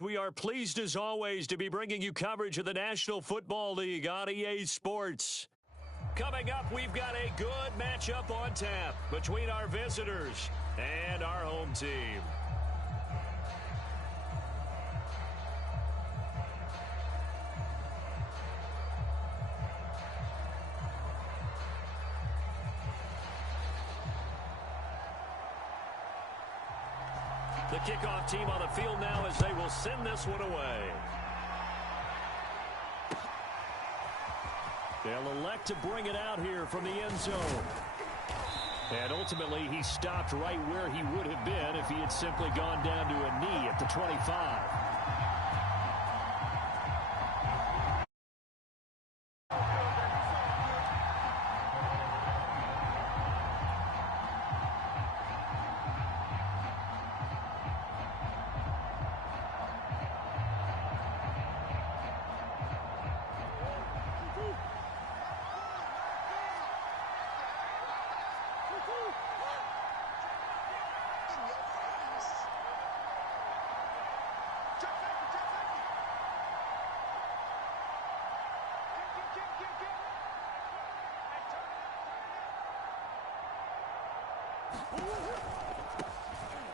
We are pleased as always to be bringing you coverage of the National Football League on EA Sports. Coming up, we've got a good matchup on tap between our visitors and our home team. The kickoff team on the field now as they will send this one away. They'll elect to bring it out here from the end zone. And ultimately, he stopped right where he would have been if he had simply gone down to a knee at the 25.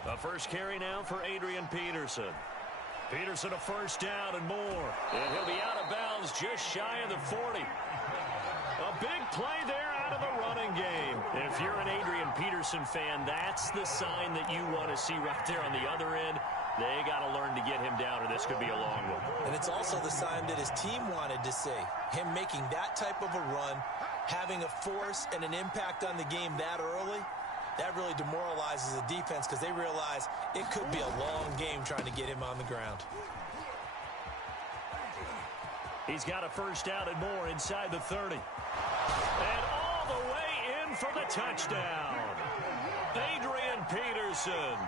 The first carry now for Adrian Peterson. Peterson a first down and more. And he'll be out of bounds just shy of the 40. A big play there out of the running game. If you're an Adrian Peterson fan, that's the sign that you want to see right there on the other end. They got to learn to get him down, or this could be a long one. And it's also the sign that his team wanted to see. Him making that type of a run, having a force and an impact on the game that early, that really demoralizes the defense because they realize it could be a long game trying to get him on the ground. He's got a first down and more inside the 30. And all the way in for the touchdown. Adrian Peterson,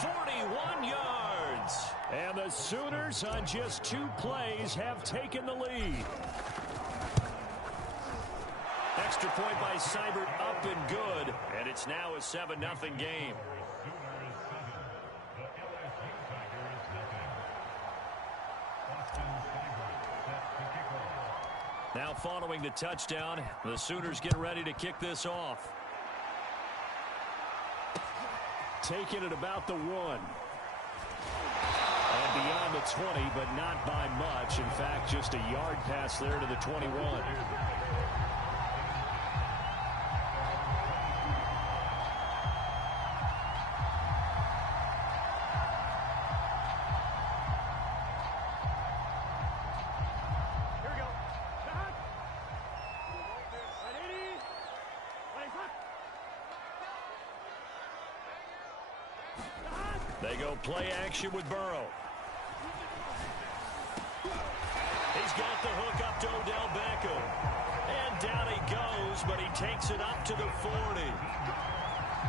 41 yards. And the Sooners on just 2 plays have taken the lead. Extra point by Seibert up and good. And it's now a 7-0 game. Now following the touchdown, the Sooners get ready to kick this off. Taking it about the 1. And beyond the 20, but not by much. In fact, just a yard pass there to the 21. They go play action with Burrow. He's got the hook up to Odell Beckham. And down he goes, but he takes it up to the 40.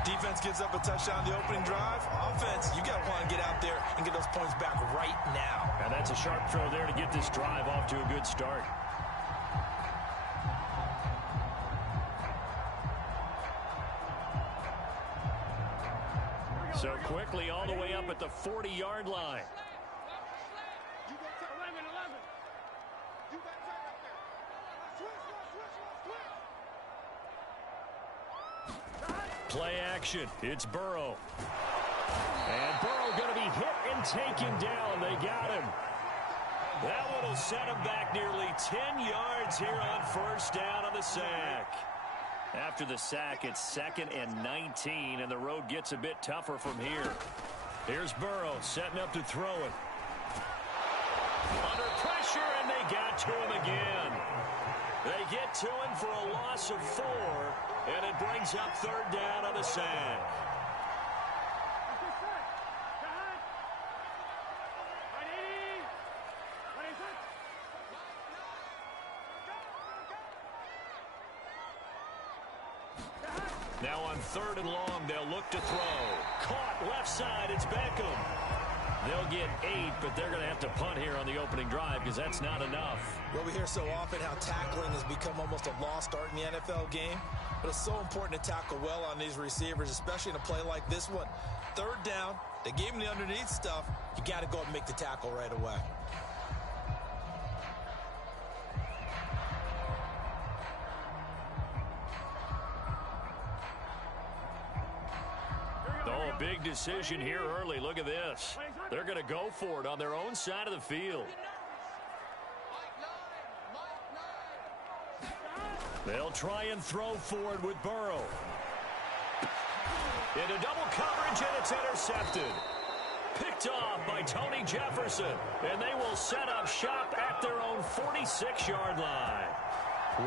Defense gives up a touchdown the opening drive. Offense, you got to want to get out there and get those points back right now. And that's a sharp throw there to get this drive off to a good start. So quickly all the way up at the 40-yard line. Play action. It's Burrow. And Burrow going to be hit and taken down. They got him. That one will set him back nearly 10 yards here on first down on the sack. After the sack, it's 2nd and 19, and the road gets a bit tougher from here. Here's Burrow setting up to throw it. Under pressure, and they got to him again. They get to him for a loss of 4, and it brings up 3rd down on the sack. Now on 3rd and long, they'll look to throw. Caught left side, it's Beckham. They'll get 8, but they're going to have to punt here on the opening drive because that's not enough. Well, we hear so often how tackling has become almost a lost art in the NFL game, but it's so important to tackle well on these receivers, especially in a play like this one. 3rd down, They gave him the underneath stuff. You got to go and make the tackle right away. Oh, a big decision here early. Look at this. They're going to go for it on their own side of the field. They'll try and throw forward with Burrow. Into double coverage, and it's intercepted. Picked off by Tony Jefferson. And they will set up shop at their own 46-yard line.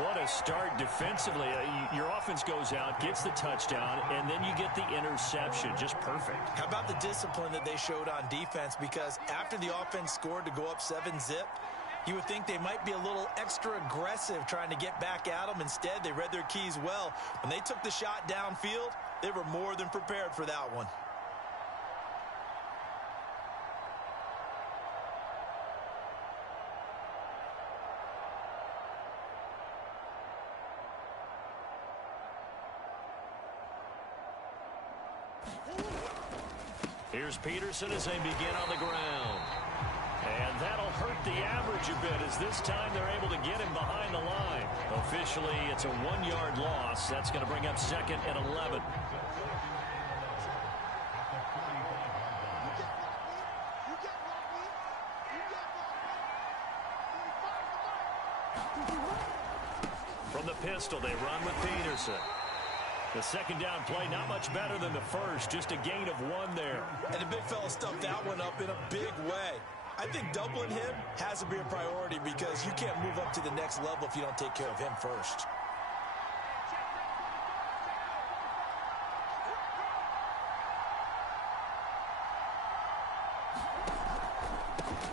What a start defensively. Your offense goes out, gets the touchdown, and then you get the interception. Just perfect. How about the discipline that they showed on defense? Because after the offense scored to go up 7-zip, you would think they might be a little extra aggressive trying to get back at them. Instead, they read their keys well. When they took the shot downfield, they were more than prepared for that one. Here's Peterson as they begin on the ground. And that'll hurt the average a bit as this time they're able to get him behind the line. Officially, it's a 1-yard loss. That's going to bring up 2nd and 11. From the pistol, they run with Peterson. The second down play, not much better than the first, just a gain of 1 there. And the big fella stuffed that one up in a big way. I think doubling him has to be a priority because you can't move up to the next level if you don't take care of him first.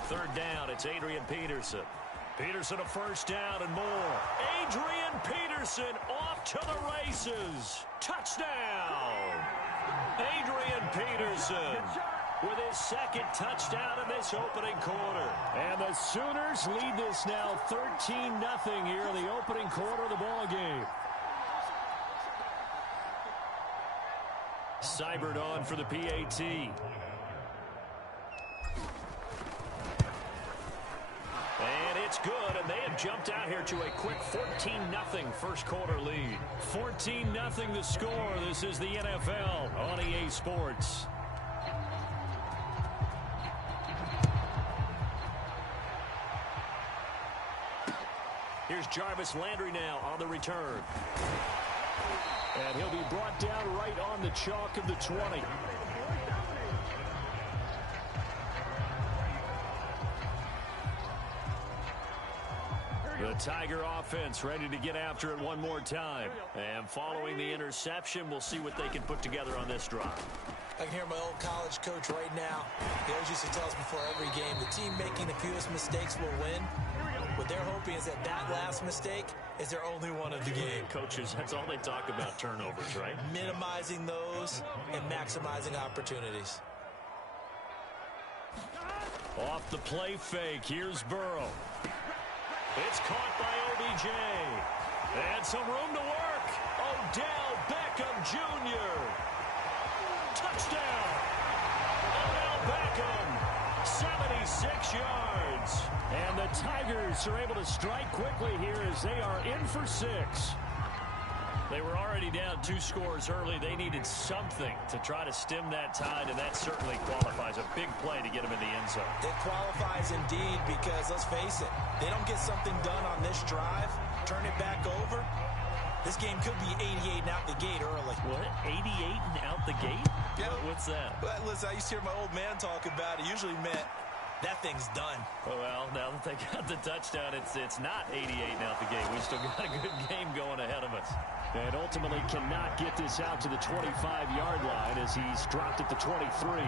Third down, it's Adrian Peterson. Peterson a first down and more. Adrian Peterson off to the races. Touchdown! Adrian Peterson with his 2nd touchdown in this opening quarter. And the Sooners lead this now 13-0 here in the opening quarter of the ball game. Seibert on for the PAT. And it's good, and they have jumped out here to a quick 14-0 first quarter lead. 14-0 the score. This is the NFL on EA Sports. Here's Jarvis Landry now on the return. And he'll be brought down right on the chalk of the 20. The Tiger offense ready to get after it one more time. And following the interception, we'll see what they can put together on this drive. I can hear my old college coach right now. He always used to tell us before every game, the team making the fewest mistakes will win. What they're hoping is that that last mistake is their only one of the game. Coaches, that's all they talk about, turnovers, right? Minimizing those and maximizing opportunities. Off the play fake, here's Burrow. It's caught by OBJ. And some room to work. Odell Beckham Jr. Touchdown. Odell Beckham, 76 yards. And the Tigers are able to strike quickly here as they are in for 6. They were already down 2 scores early. They needed something to try to stem that tide, and that certainly qualifies. A big play to get them in the end zone. It qualifies indeed because, let's face it, they don't get something done on this drive, turn it back over, this game could be 88 and out the gate early. What? 88 and out the gate? Yeah. What's that? Well, listen, I used to hear my old man talk about it. Usually meant that thing's done. Well, now that they got the touchdown, it's not 88 and out the gate. We've still got a good game going ahead of us. And ultimately cannot get this out to the 25-yard line as he's dropped at the 23.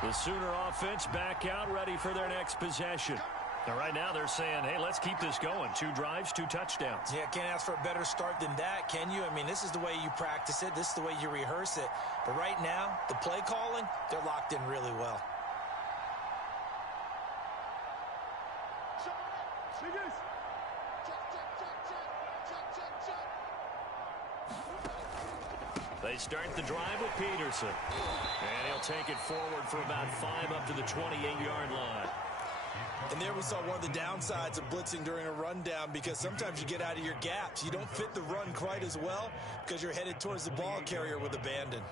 The Sooner offense back out, ready for their next possession. And right now they're saying, hey, let's keep this going. 2 drives, 2 touchdowns. Yeah, can't ask for a better start than that, can you? I mean, this is the way you practice it. This is the way you rehearse it. But right now, the play calling, they're locked in really well. They start the drive with Peterson. And he'll take it forward for about 5 up to the 28-yard line. And there we saw one of the downsides of blitzing during a rundown, because sometimes you get out of your gaps. You don't fit the run quite as well because you're headed towards the ball carrier with abandon.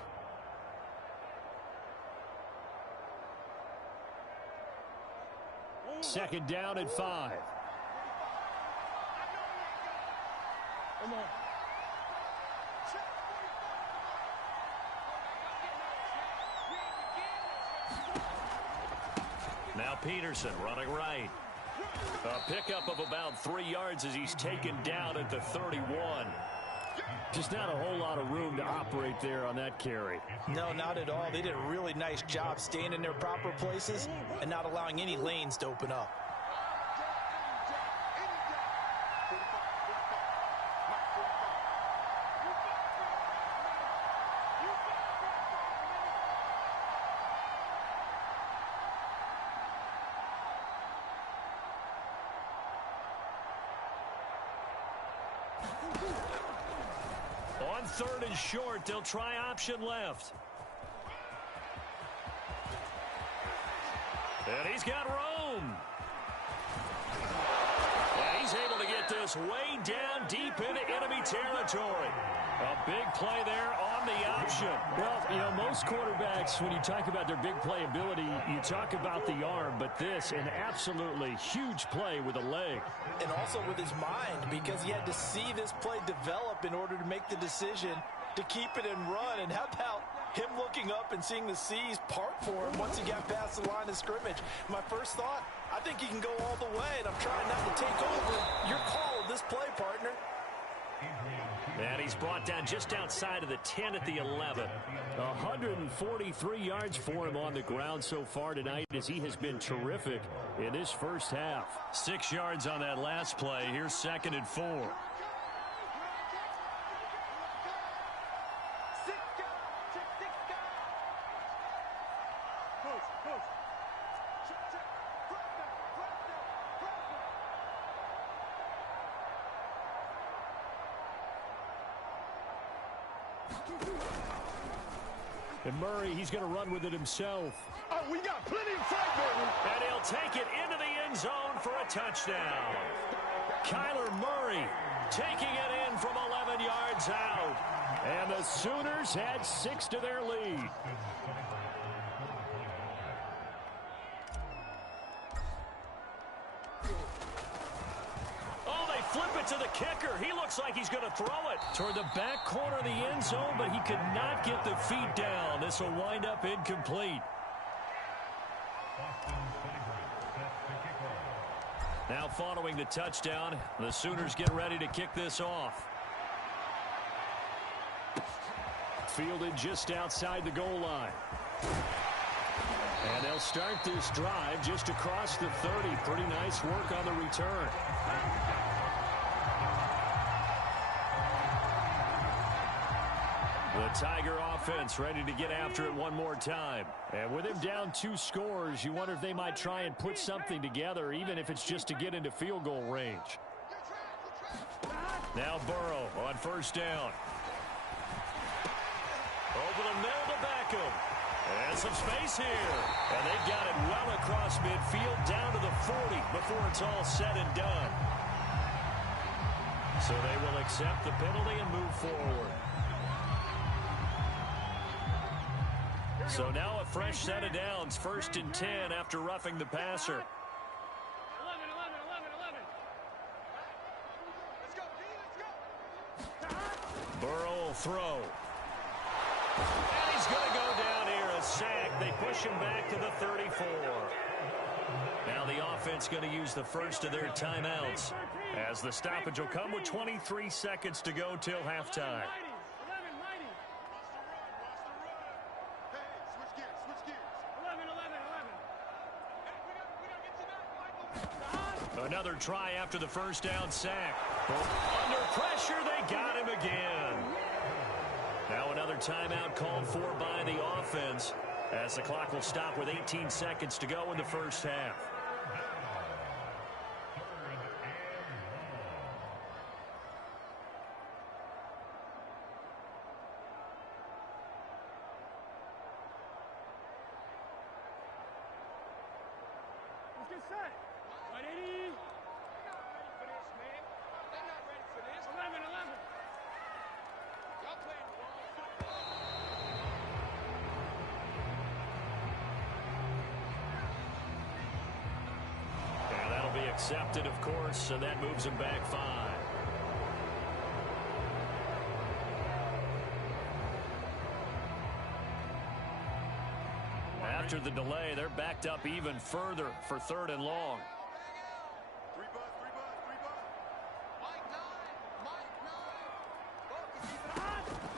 Second down and 5. Now Peterson running right. A pickup of about 3 yards as he's taken down at the 31. Just not a whole lot of room to operate there on that carry. No, not at all. They did a really nice job staying in their proper places and not allowing any lanes to open up. On 3rd and short, they'll try option left. And he's got room. And he's able to get this way down deep into enemy territory. A big play there on the option. Well, you know, most quarterbacks, when you talk about their big playability, you talk about the arm, but this, an absolutely huge play with a leg. And also with his mind, because he had to see this play develop in order to make the decision to keep it and run. And how about him looking up and seeing the seas part for him once he got past the line of scrimmage? My first thought, I think he can go all the way, and I'm trying not to take over your call of this play, partner. And he's brought down just outside of the 10 at the 11. 143 yards for him on the ground so far tonight, as he has been terrific in his first half. 6 yards on that last play. Here's 2nd and 4. And Murray, he's going to run with it himself. Oh, we got plenty of fight, baby. And he'll take it into the end zone for a touchdown. Kyler Murray taking it in from 11 yards out. And the Sooners had 6 to their lead. Flip it to the kicker. He looks like he's going to throw it Toward the back corner of the end zone, but he could not get the feet down. This will wind up incomplete. Now following the touchdown, the Sooners get ready to kick this off. Fielded just outside the goal line. And they'll start this drive just across the 30. Pretty nice work on the return. The Tiger offense ready to get after it one more time. And with him down 2 scores, you wonder if they might try and put something together, even if it's just to get into field goal range. Now Burrow on 1st down. Over the middle to Beckham. And some space here. And they've got it well across midfield down to the 40 before it's all said and done. So they will accept the penalty and move forward. So now a fresh set of downs, 1st and 10 after roughing the passer. 11, let's go. Burrow will throw. And he's going to go down here, a sack. They push him back to the 34. Now the offense going to use the first of their timeouts, as the stoppage will come with 23 seconds to go till halftime. Another try after the 1st down sack. Under pressure, they got him again. Now another timeout called for by the offense, as the clock will stop with 18 seconds to go in the first half. And that'll be accepted, of course, and that moves him back 5. After the delay, they're backed up even further for 3rd and long.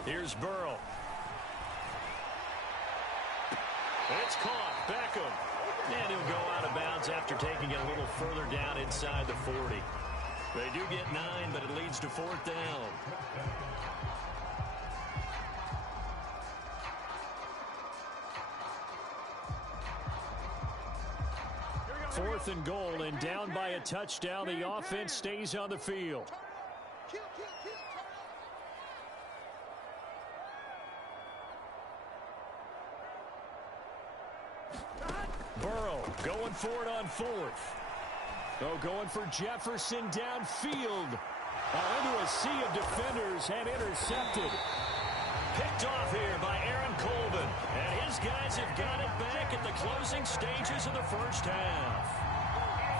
Here's Burrow. It's caught. Beckham. And he'll go out of bounds after taking it a little further down inside the 40. They do get 9, but it leads to 4th down. 4th and goal, and down by a touchdown. The offense stays on the field. Burrow going for it on 4th. Oh, going for Jefferson downfield. Into a sea of defenders and intercepted. Picked off here by Aaron Colvin. And his guys have got it back at the closing stages of the first half.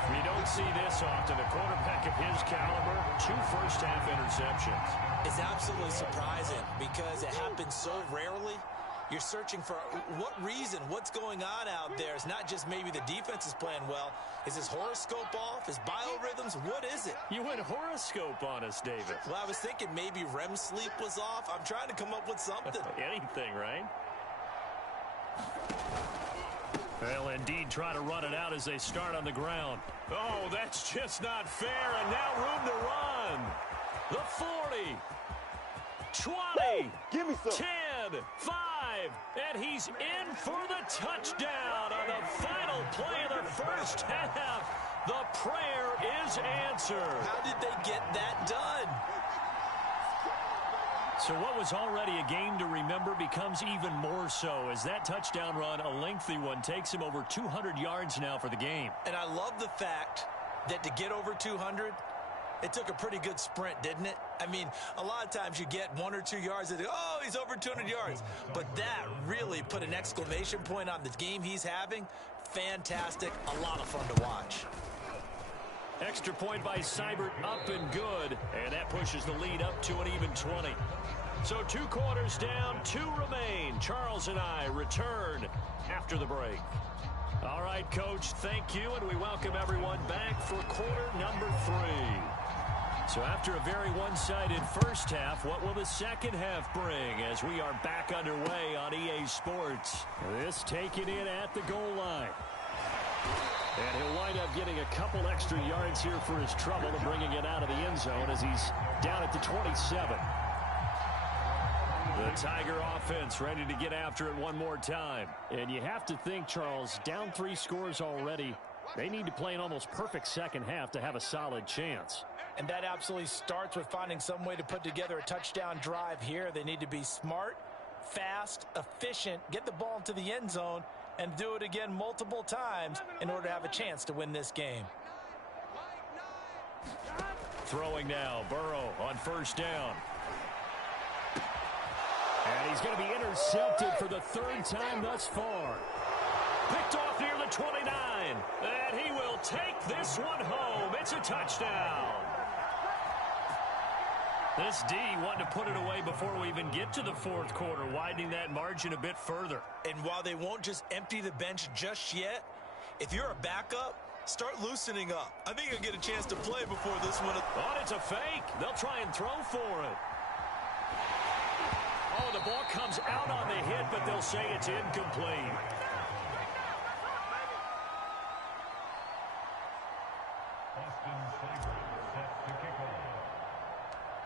You don't see this often. A quarterback of his caliber, 2 first-half interceptions. It's absolutely surprising because it happens so rarely. You're searching for what reason, what's going on out there. It's not just maybe the defense is playing well. Is his horoscope off? His biorhythms? What is it? You went horoscope on us, David. Well, I was thinking maybe REM sleep was off. I'm trying to come up with something. Anything, right? They'll indeed try to run it out as they start on the ground. Oh, that's just not fair, and now room to run. The 40, 20, Give me some. 10, 5, and he's in for the touchdown on the final play of the first half. The prayer is answered. How did they get that done? So what was already a game to remember becomes even more so as that touchdown run, a lengthy one, takes him over 200 yards now for the game. And I love the fact that to get over 200, it took a pretty good sprint, didn't it? I mean, a lot of times you get 1 or 2 yards and oh, he's over 200 yards. But that really put an exclamation point on the game he's having. Fantastic. A lot of fun to watch. Extra point by Seibert, up and good. And that pushes the lead up to an even 20. So 2 quarters down, 2 remain. Charles and I return after the break. All right, Coach, thank you, and we welcome everyone back for quarter number 3. So after a very one-sided first half, what will the second half bring as we are back underway on EA Sports? This taken in at the goal line. And he'll wind up getting a couple extra yards here for his trouble and bringing it out of the end zone as he's down at the 27. The Tiger offense ready to get after it one more time. And you have to think, Charles, down 3 scores already. They need to play an almost perfect second half to have a solid chance. And that absolutely starts with finding some way to put together a touchdown drive here. They need to be smart, fast, efficient, get the ball into the end zone, and do it again multiple times in order to have a chance to win this game. Throwing now, Burrow on first down. And he's going to be intercepted for the 3rd time thus far. Picked off near the 29. And he will take this one home. It's a touchdown. This D wanted to put it away before we even get to the 4th quarter, widening that margin a bit further. And while they won't just empty the bench just yet, if you're a backup, start loosening up. I think you'll get a chance to play before this one. Oh, it's a fake. They'll try and throw for it. Oh, the ball comes out on the hit, but they'll say it's incomplete.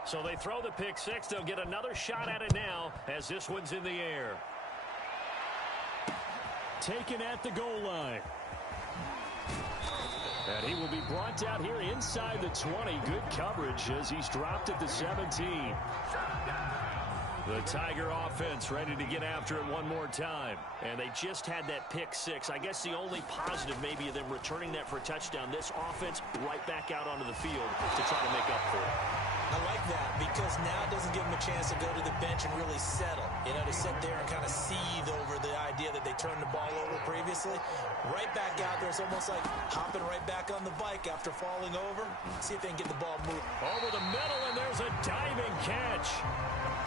So they throw the pick 6. They'll get another shot at it now as this one's in the air. Taken at the goal line. And he will be brought down here inside the 20. Good coverage as he's dropped at the 17. The Tiger offense ready to get after it one more time. And they just had that pick six. I guess the only positive maybe of them returning that for a touchdown. This offense right back out onto the field to try to make up for it. I like that because now it doesn't give them a chance to go to the bench and really settle. You know, to sit there and kind of seethe over the idea that they turned the ball over previously. Right back out there. It's almost like hopping right back on the bike after falling over. See if they can get the ball moving. Over the middle, and there's a diving catch.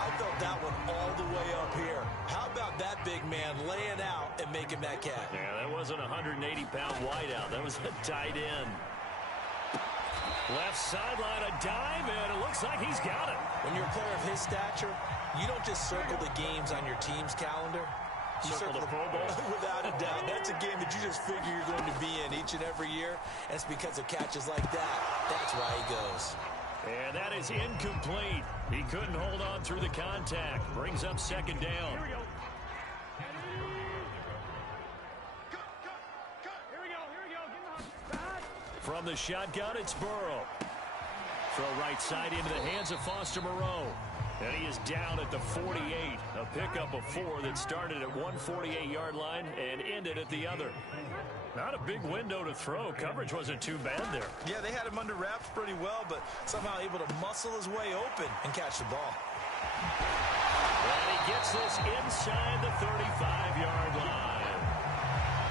I felt that one all the way up here. How about that big man laying out and making that catch? Yeah, that wasn't a 180-pound wideout. That was a tight end. Left sideline, a dive, and it looks like he's got it. When you're a player of his stature, you don't just circle the games on your team's calendar. You circle the Pro Bowl. Without a doubt. That's a game that you just figure you're going to be in each and every year. And it's because of catches like that. That's why he goes. And that is incomplete. He couldn't hold on through the contact. Brings up second down. Here we go. From the shotgun, it's Burrow. Throw right side into the hands of Foster Moreau. And he is down at the 48. A pickup of 4 that started at one 48-yard line and ended at the other. Not a big window to throw. Coverage wasn't too bad there. Yeah, they had him under wraps pretty well, but somehow able to muscle his way open and catch the ball. And he gets this inside the 35-yard line.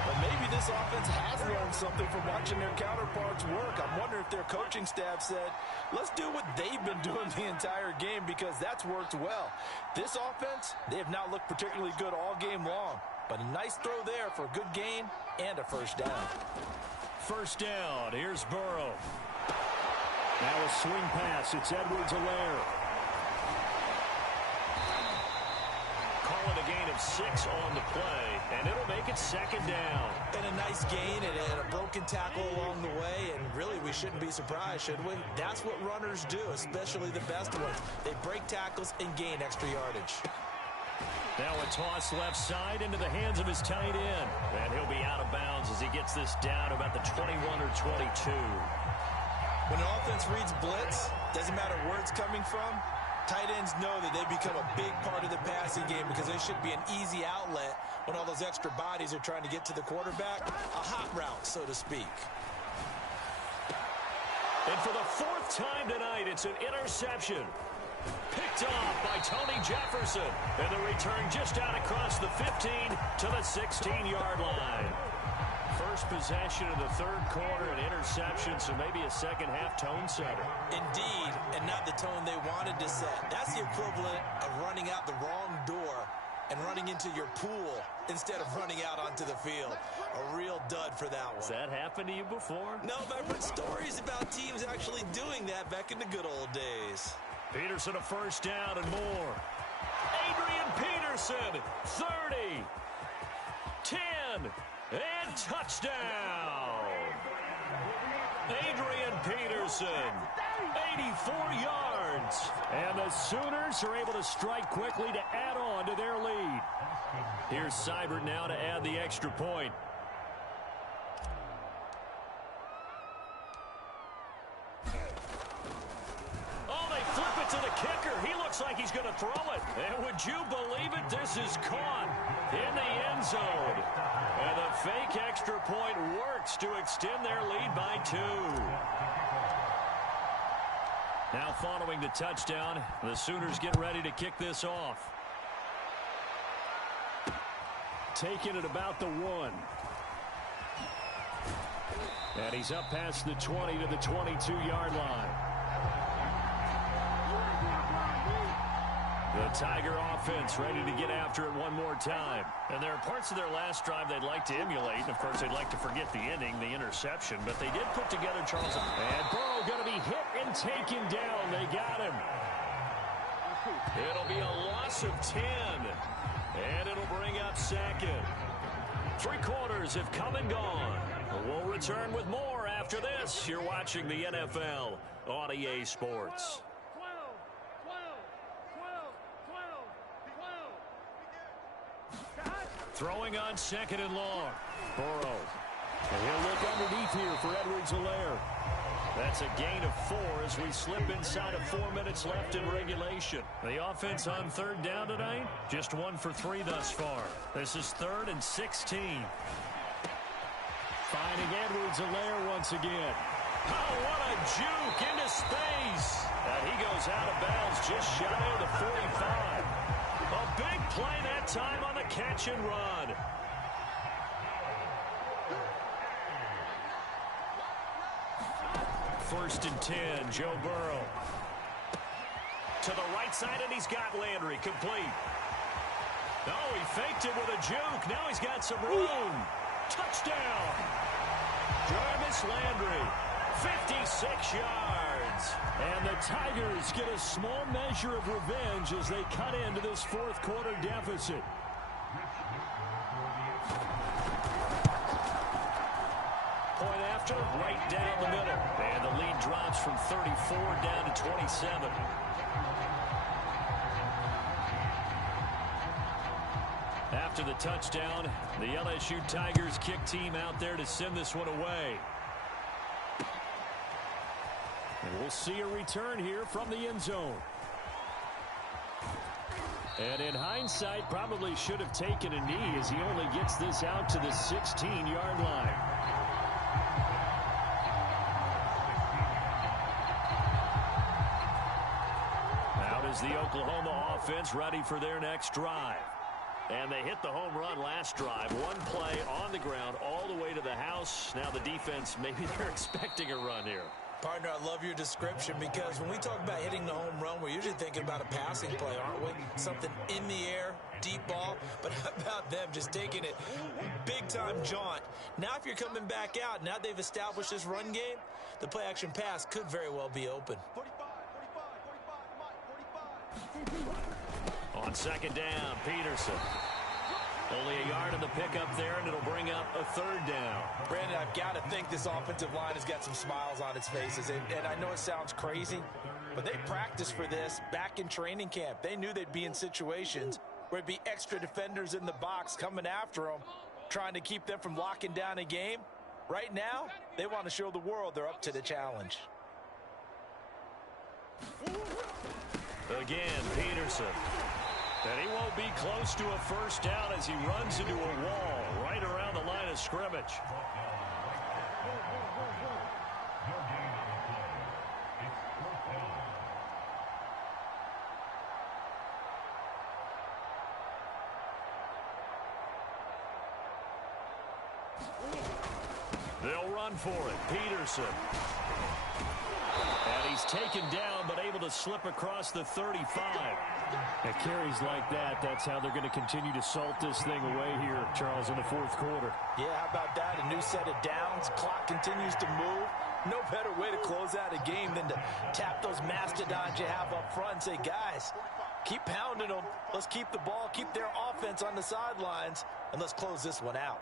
Well, maybe this offense has learned something from watching their counterparts work. I'm wondering if their coaching staff said, let's do what they've been doing the entire game because that's worked well. This offense, they have not looked particularly good all game long. But a nice throw there for a good gain and a first down. First down. Here's Burrow. Now a swing pass. It's Edwards-Helaire. Call it a gain of 6 on the play, and it'll make it second down. And a nice gain and a broken tackle along the way, and really we shouldn't be surprised, should we? That's what runners do, especially the best ones. They break tackles and gain extra yardage. Now a toss left side into the hands of his tight end. And he'll be out of bounds as he gets this down about the 21 or 22. When an offense reads blitz, doesn't matter where it's coming from, tight ends know that they become a big part of the passing game because they should be an easy outlet when all those extra bodies are trying to get to the quarterback. A hot route, so to speak. And for the 4th time tonight, it's an interception. Picked off by Tony Jefferson. And the return just out across the 15 to the 16-yard line. First possession of the third quarter, an interception, so maybe a second-half tone setter. Indeed, and not the tone they wanted to set. That's the equivalent of running out the wrong door and running into your pool instead of running out onto the field. A real dud for that one. Has that happened to you before? No, but I've heard stories about teams actually doing that back in the good old days. Peterson a first down and more. Adrian Peterson, 30, 10, and touchdown. Adrian Peterson, 84 yards. And the Sooners are able to strike quickly to add on to their lead. Here's Seibert now to add the extra point. To the kicker. He looks like he's going to throw it. And would you believe it? This is caught in the end zone. And the fake extra point works to extend their lead by 2. Now following the touchdown, the Sooners get ready to kick this off. Taking it about the 1. And he's up past the 20 to the 22-yard line. The Tiger offense ready to get after it one more time. And there are parts of their last drive they'd like to emulate. And, of course, they'd like to forget the ending, the interception. But they did put together Charles. And Burrow going to be hit and taken down. They got him. It'll be a loss of 10. And it'll bring up second. 3 quarters have come and gone. We'll return with more after this. You're watching the NFL on EA Sports. Throwing on second and long. Burrow. And he'll look underneath here for Edwards-Helaire. That's a gain of 4 as we slip inside of 4 minutes left in regulation. The offense on third down tonight, just 1 for 3 thus far. This is 3rd and 16. Finding Edwards-Helaire once again. Oh, what a juke into space. And he goes out of bounds just shy of the 45. A big play that time on the catch and run. First and 10, Joe Burrow. To the right side, and he's got Landry complete. Oh, he faked it with a juke. Now he's got some room. Touchdown. Jarvis Landry, 56 yards. And the Tigers get a small measure of revenge as they cut into this fourth quarter deficit. Point after, right down the middle. And the lead drops from 34 down to 27. After the touchdown, the LSU Tigers kick team out there to send this one away. And we'll see a return here from the end zone. And in hindsight, probably should have taken a knee as he only gets this out to the 16-yard line. Out is the Oklahoma offense ready for their next drive. And they hit the home run last drive. One play on the ground all the way to the house. Now the defense, maybe they're expecting a run here. Partner, I love your description because when we talk about hitting the home run, we're usually thinking about a passing play, aren't we? Something in the air, deep ball. But how about them just taking it big-time jaunt? Now if you're coming back out, now they've established this run game, the play-action pass could very well be open. On second down, Peterson. Only a yard in the pickup there, and it'll bring up a third down. Brandon, I've got to think this offensive line has got some smiles on its faces. And I know it sounds crazy, but they practiced for this back in training camp. They knew they'd be in situations where it'd be extra defenders in the box coming after them, trying to keep them from locking down a game. Right now, they want to show the world they're up to the challenge. Again, Peterson. And he won't be close to a first down as he runs into a wall right around the line of scrimmage. They'll run for it. Peterson. And he's taken down, but able to slip across the 35. At carries like that, that's how they're going to continue to salt this thing away here, Charles, in the fourth quarter. Yeah, how about that? A new set of downs. Clock continues to move. No better way to close out a game than to tap those mastodons you have up front and say, guys, keep pounding them. Let's keep the ball, keep their offense on the sidelines, and let's close this one out.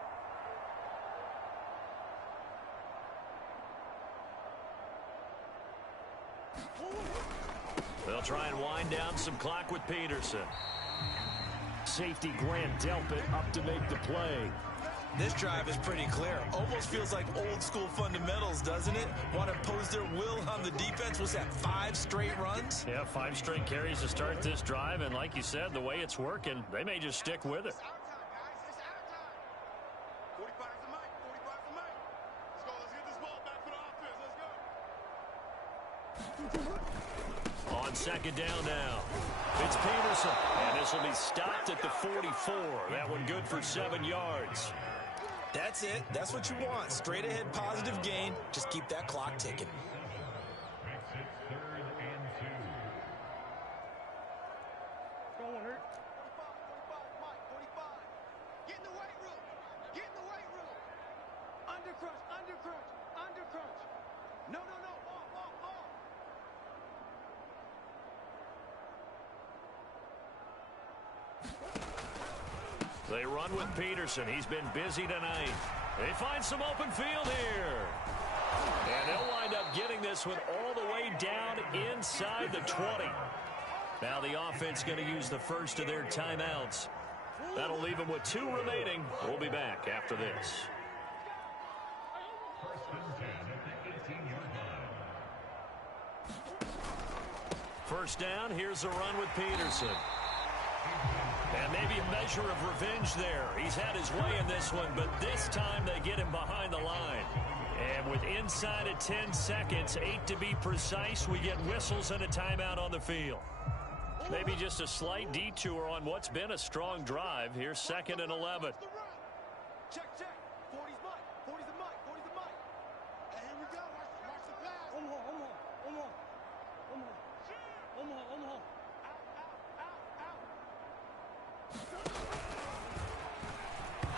They'll try and wind down some clock with Peterson. Safety Grant Delpit up to make the play. This drive is pretty clear. Almost feels like old school fundamentals, doesn't it? Want to impose their will on the defense. Was that 5 straight runs? Yeah, 5 straight carries to start this drive. And like you said, the way it's working, they may just stick with it. On second down now, it's Peterson, and this will be stopped at the 44. That one good for 7 yards. That's it. That's what you want. Straight ahead positive gain. Just keep that clock ticking. Get in the weight room. Get in the weight room. Under crunch, under crunch, under crunch. No. Off. They run with Peterson. He's been busy tonight. They find some open field here. And they'll wind up getting this one all the way down inside the 20. Now the offense going to use the first of their timeouts. That'll leave them with 2 remaining. We'll be back after this. First down, here's a run with Peterson. And maybe a measure of revenge there. He's had his way in this one, but this time they get him behind the line. And with inside of 10 seconds, 8 to be precise, we get whistles and a timeout on the field. Maybe just a slight detour on what's been a strong drive. Here's 2nd and 11. Check, check. 40's Mike. 40's the Mike. 40's the Mike. And here we go. Watch the pass. Omaha.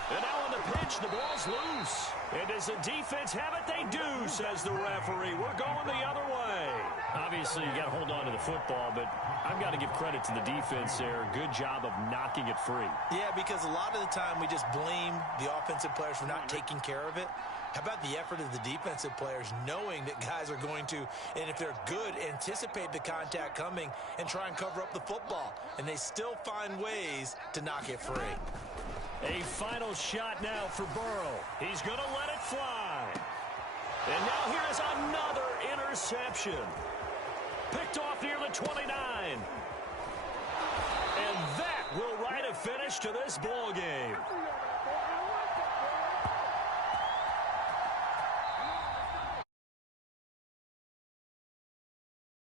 And now on the pitch, the ball's loose. And does the defense have it? They do, says the referee. We're going the other way. Obviously, you got to hold on to the football, but I've got to give credit to the defense there. Good job of knocking it free. Yeah, because a lot of the time we just blame the offensive players for not taking care of it. How about the effort of the defensive players knowing that guys are going to, and if they're good, anticipate the contact coming and try and cover up the football. And they still find ways to knock it free. A final shot now for Burrow. He's going to let it fly. And now here's another interception. Picked off near the 29. And that will write a finish to this ball game.